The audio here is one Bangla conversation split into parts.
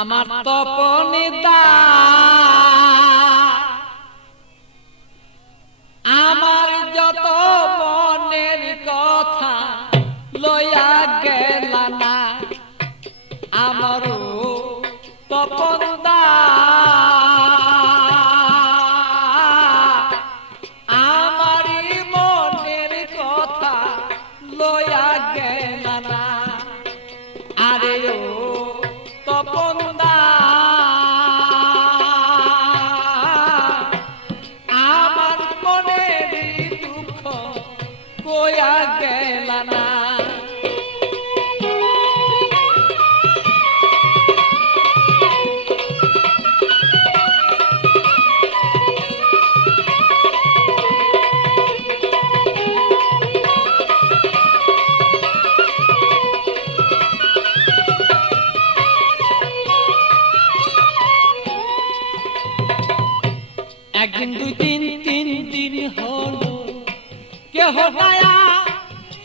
আমার তপনিতা আমার যত মনের কথা লইয়া গেল না আমারও তপনদা আমারই মনের কথা লইয়া গেল না আরে ও তপনদা আমার মনের দুঃখ কইয়া গেল না একদিন দুই দিন তিন দিন হলো কেহ দয়া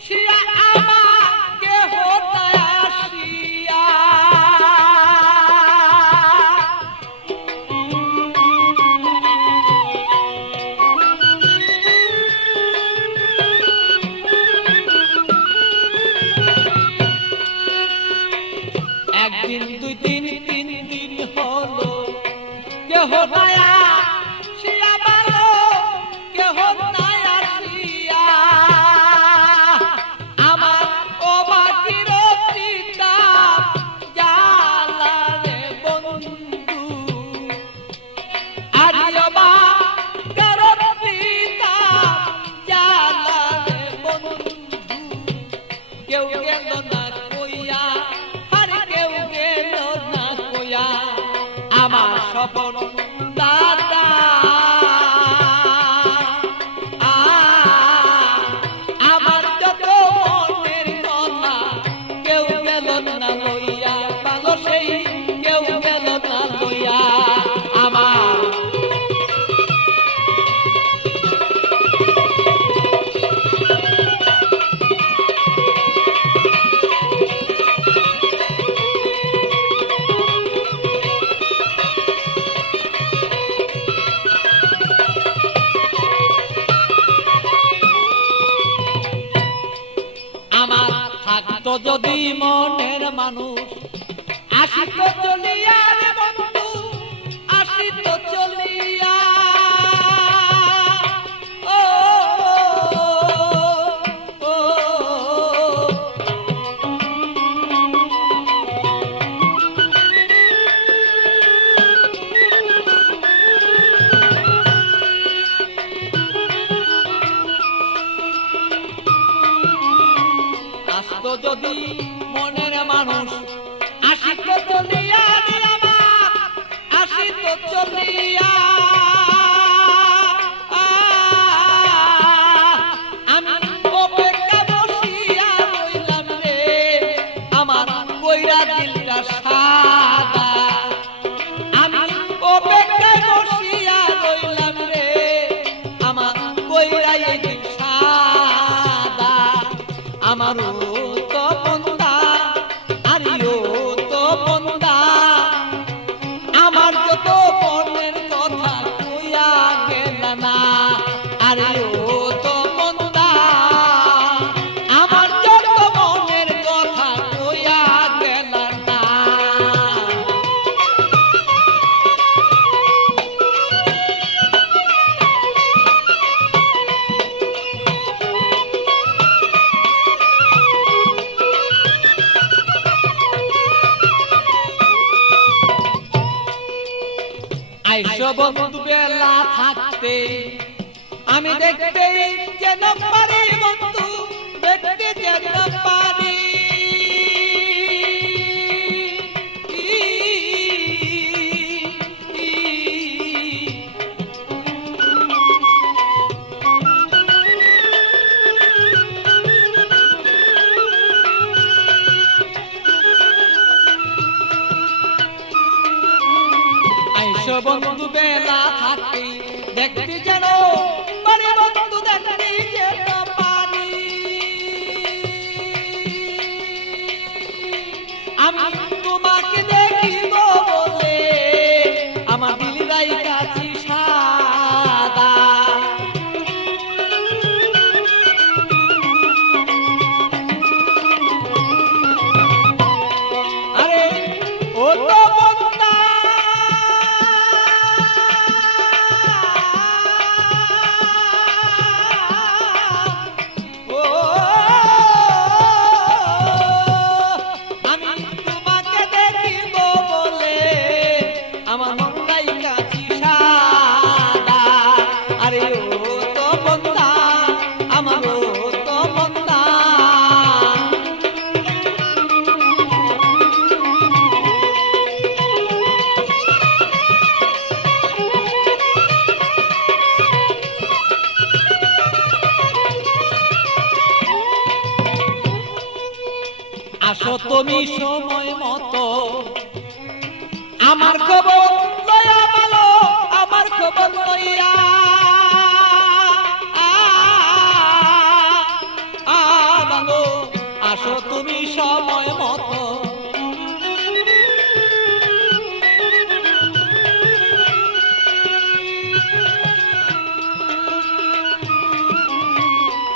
শিয়া আমার কেহ দয়া শিয়া একদিন দুই দিন তিন দিন হলো কেহ দয়া আমার স্বপন দাদা আমার যত মনের কথা কেউ গেল না লইয়া ভালো সেই কেউ গেল না লইয়া আমার থাকতো যদি মনের মানুষ আসিত চলিয়া রে বন্ধু আসিত চলিয়া ও যদি মনের মানুষ আসিত চলিয়া রে আমার আসিত চলিয়া আমি অপেক্ষা বসিয়া রইলাম রে আমার কইরা দিলটা সাদা আমি অপেক্ষা বসিয়া রইলাম রে আমার কইরা দিল সাদা আমারও আমার যত মনের কথা কইয়া গেল না আরে ও তো মন্দা আমার যত মনের কথা কইয়া গেল না আইসো বন্ধু বেলা থাকতে আমি দেখতে যেন পারি বন্ধু দেখতে যেন পারি আইসো বন্ধু বেলা থাকতে দেখতে যেন পারি বন্ধু দেখতে যেন পারি আমি তোমাকে দেখিব তুমি সময় মতো আমার খবর লইয়া ভালো আমার খবর লইয়া ভালো আসো তুমি সময় মতো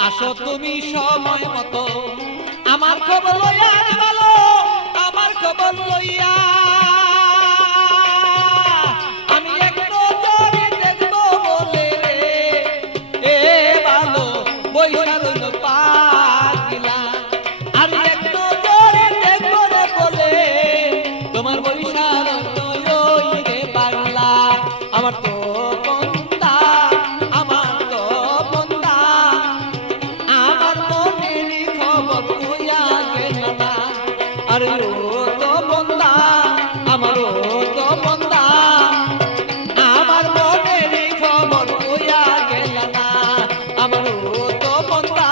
আসো তুমি সময় মতো আমার খবর লইয়া ভালো আমার খবর লইয়া আমি এক নজরে দেখবো বলে এ ভালো বৈশাখ পাগলা আমি এক নজরে দেখবো রে বলে তোমার বৈশাখ রে পাগলা আমার তো বন্ধা আমার তো বন্ধা আমার মনের খবর কইয়া গেল না আরে ও তো বন্ধা আমার ও তো বন্ধা আমার মনের খবর কইয়া গেল না আমার ও তো বন্ধা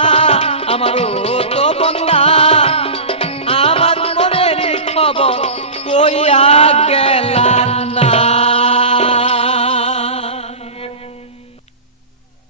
আমার ও তো বন্ধা আমার মনের খবর কইয়া গেল না